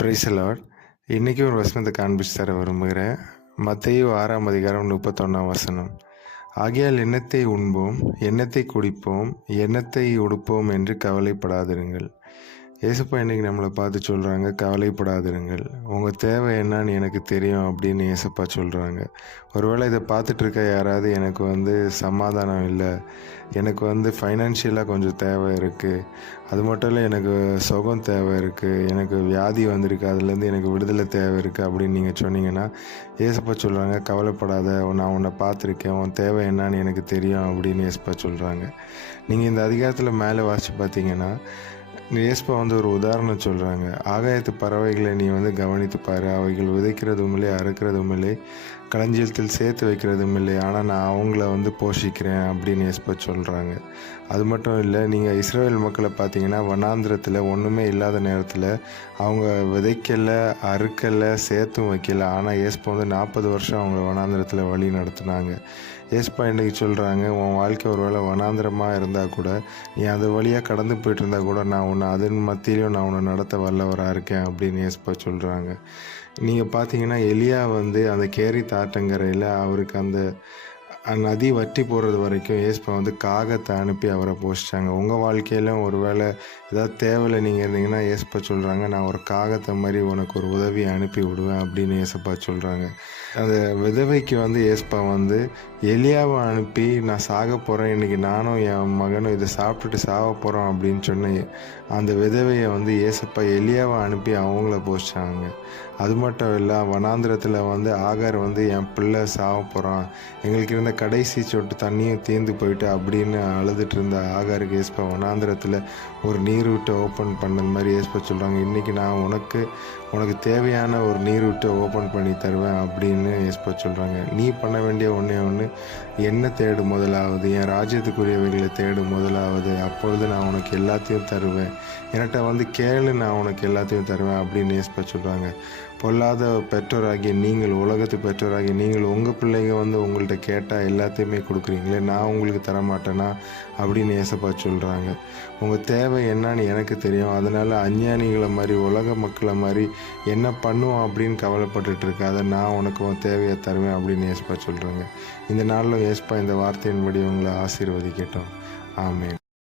Praise the Lord. இன்றைக்கி ஒரு வசனத்தை காண்பிச்சு தர விரும்புகிறேன். மத்தேயு 6ஆம் அதிகாரம் 31ஆம் வசனம். ஆகையால் எண்ணத்தை உண்போம், எண்ணத்தை குடிப்போம், எண்ணத்தை உடுப்போம் என்று கவலைப்படாதிருங்கள். ஏசப்பா இன்றைக்கி நம்மளை பார்த்து சொல்கிறாங்க, கவலைப்படாதிருங்கள், உங்கள் தேவை என்னன்னு எனக்கு தெரியும் அப்படின்னு ஏசப்பா சொல்கிறாங்க. ஒருவேளை இதை பார்த்துட்ருக்க யாராவது எனக்கு சமாதானம் இல்லை, எனக்கு ஃபைனான்ஷியலாக கொஞ்சம் தேவை இருக்குது, அது மட்டும் இல்லை எனக்கு சுகம் தேவை இருக்குது, எனக்கு வியாதி வந்திருக்கு, அதுலேருந்து எனக்கு விடுதலை தேவை இருக்குது அப்படின்னு நீங்கள் சொன்னீங்கன்னா ஏசப்பா சொல்கிறாங்க, கவலைப்படாத, நான் உன்னை பார்த்துருக்கேன், உன் தேவை என்னன்னு எனக்கு தெரியும் அப்படின்னு ஏசப்பா சொல்கிறாங்க. நீங்கள் இந்த அதிகாரத்தில் மேலே வாசித்து பார்த்தீங்கன்னா ஏசப்பா ஒரு உதாரணம் சொல்கிறாங்க. ஆகாயத்து பறவைகளை நீ கவனித்து பாரு, அவைகள் விதைக்கிறதும் இல்லை, அறுக்கிறதும் இல்லை, களஞ்சியத்தில் சேர்த்து வைக்கிறதும் இல்லை, ஆனால் நான் அவங்கள போஷிக்கிறேன் அப்படின்னு ஏசப்பா சொல்கிறாங்க. அது மட்டும் இல்லை, நீங்கள் இஸ்ரவேல் மக்களை பார்த்தீங்கன்னா வனாந்திரத்தில் ஒன்றுமே இல்லாத நேரத்தில் அவங்க விதைக்கலை, அறுக்கலை, சேர்த்தும் வைக்கலை, ஆனால் ஏசப்பா 40 வருஷம் அவங்க வனாந்திரத்தில் வழி நடத்துனாங்க. ஏசப்பா இன்றைக்கி சொல்கிறாங்க, உன் வாழ்க்கை ஒரு வேளை வனாந்திரமாக இருந்தால் கூட, நீ அது வழியாக கடந்து போயிட்டு இருந்தால் கூட நான் உன்னை அதன் மத்தியிலையும் நான் உன்னை நடத்த வல்லவராக இருக்கேன் அப்படின்னு ஏசப்பா சொல்கிறாங்க. நீங்கள் பார்த்தீங்கன்னா எலியா அந்த கேரித் ஆற்றங்கரையில் அவருக்கு அந்த நதி வற்றி போகிறது வரைக்கும் ஏசப்பா காகத்தை அனுப்பி அவரை போஷிச்சாங்க. உங்கள் வாழ்க்கையிலும் ஒரு வேளை ஏதாவது தேவையில்லை நீங்கள் இருந்தீங்கன்னா ஏசப்பா சொல்கிறாங்க, நான் ஒரு காகத்தை மாதிரி உனக்கு ஒரு உதவியை அனுப்பி விடுவேன் அப்படின்னு ஏசப்பா சொல்கிறாங்க. அந்த விதவைக்கு ஏசப்பா எலியாவை அனுப்பி நான் சாக போகிறேன், இன்றைக்கி நானும் என் மகனும் இதை சாப்பிட்டுட்டு சாக போகிறோம் அப்படின்னு சொன்ன அந்த விதவையை ஏசப்பா எலியாவை அனுப்பி அவங்கள போஷிச்சாங்க. அது மட்டும் இல்லை, வனாந்திரத்தில் ஆகார் என் பிள்ளை சாக போகிறான், எங்களுக்கு இருந்த கடைசி சொட்டு தண்ணியும் தீர்ந்து போயிட்டு அப்படின்னு அழுதுட்டு இருந்த ஆகாருக்கு ஏசப்பா வனாந்திரத்தில் ஒரு நீரூட்டை ஓப்பன் பண்ணது மாதிரி ஏசப்பா சொல்கிறாங்க, இன்றைக்கி நான் உனக்கு தேவையான ஒரு நீரூட்டை ஓப்பன் பண்ணி தருவேன் அப்படின்னு ஏசப்பா சொல்கிறாங்க. நீ பண்ண வேண்டிய ஒன்று என்ன தேடு முதலாவது, என் ராஜ்யத்துக்குரியவைகளை தேடு முதலாவது, அப்பொழுது நான் உனக்கு எல்லாத்தையும் தருவேன், என்கிட்ட கேளு, நான் உனக்கு எல்லாத்தையும் தருவேன் அப்படின்னு ஏசப்பா சொல்கிறாங்க. பொல்லாத பெற்றோராகிய நீங்கள், உலகத்து பெற்றோராகிய நீங்கள் உங்கள் பிள்ளைங்க உங்கள்கிட்ட கேட்டால் எல்லாத்தையுமே கொடுக்குறீங்களே, நான் உங்களுக்கு தரமாட்டேனா அப்படின்னு ஏசப்பா சொல்கிறாங்க. உங்கள் தேவை என்னன்னு எனக்கு தெரியும், அதனால் அஞ்ஞானிகளை மாதிரி உலக மக்களை மாதிரி என்ன பண்ணுவோம் அப்படின்னு கவலைப்பட்டுட்டு இருக்கு, அதை நான் உனக்கு உன் தேவையை தருவேன் அப்படின்னு ஏசப்பா சொல்கிறாங்க. இந்த நாளில் ஏசப்பா இந்த வார்த்தையின்படி உங்களை ஆசீர்வதிக்கட்டும். ஆமென்.